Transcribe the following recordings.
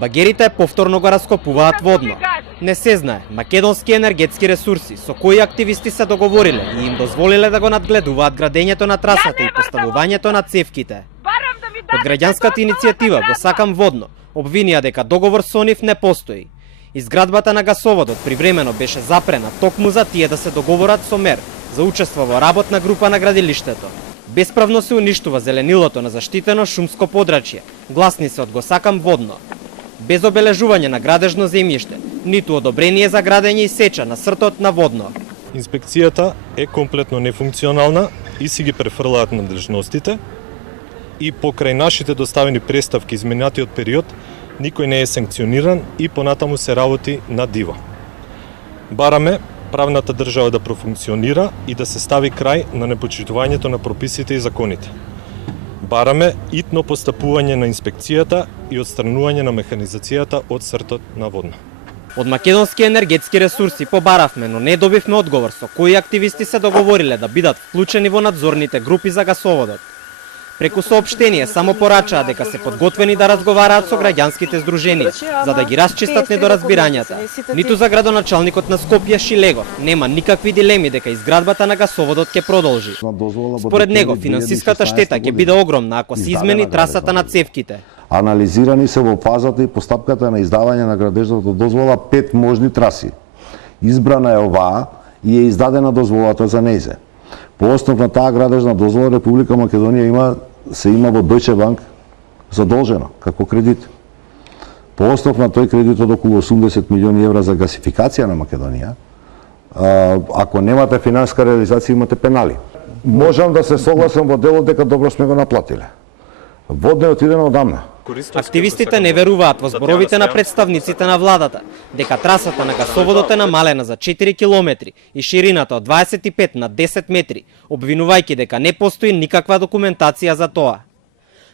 Багерите повторно го раскопуваат водно. Не се знае македонски енергетски ресурси со кои активисти се договориле и им дозволиле да го надгледуваат градењето на трасата и поставувањето на цевките. Од граѓанската иницијатива Го сакам водно обвинија дека договор со нив не постои. Изградбата на гасоводот привремено беше запрена токму за тие да се договорат со МЕР за учество во работна група на градилиштето. Бесправно се уништува зеленилото на заштитено шумско подрачје, гласни се од Го сакам водно. Без обележување на градежно земјиште, ниту одобрение за градење и сеча на сртот на водно. Инспекцијата е комплетно нефункционална и си ги префрлаат надлежностите и покрај нашите доставени преставки изминатиот период никој не е санкциониран и понатаму се работи на диво. Бараме правната држава да профункционира и да се стави крај на непочитувањето на прописите и законите. Бараме итно постапување на инспекцијата и отстранување на механизацијата од сртот на водно. Од македонски енергетски ресурси побаравме, но не добивме одговор со кои активисти се договориле да бидат вклучени во надзорните групи за гасоводот. Преку соопштение само порачаа дека се подготвени да разговараат со граѓанските здруженија, за да ги расчистат недоразбирањата. Ниту за градоначалникот на Скопје Шилегов нема никакви дилеми дека изградбата на гасоводот ќе продолжи. Според него финансиската штета ќе биде огромна ако се измени трасата на цевките. Анализирани се во фазата и постапката на издавање на градежната дозвола 5 можни траси. Избрана е оваа и е издадена дозволата за нејзе. По основ на таа градежна дозвола Република Македонија има во Deutsche Bank задолжена како кредит. По основ на тој кредит од околу 80 милиони евра за гасификација на Македонија, ако немате финансиска реализација имате пенали. Можам да се согласам во делот дека добро сме го наплатиле. Водно е отидено одамна. Активистите не веруваат во зборовите на представниците на владата, дека трасата на гасоводот е намалена за 4 километри и ширината од 25 на 10 метри, обвинувајќи дека не постои никаква документација за тоа.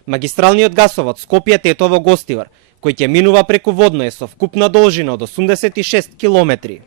Магистралниот гасовод Скопје-Тетово-Гостивар, кој ќе минува преку водно е со вкупна должина од 86 километри.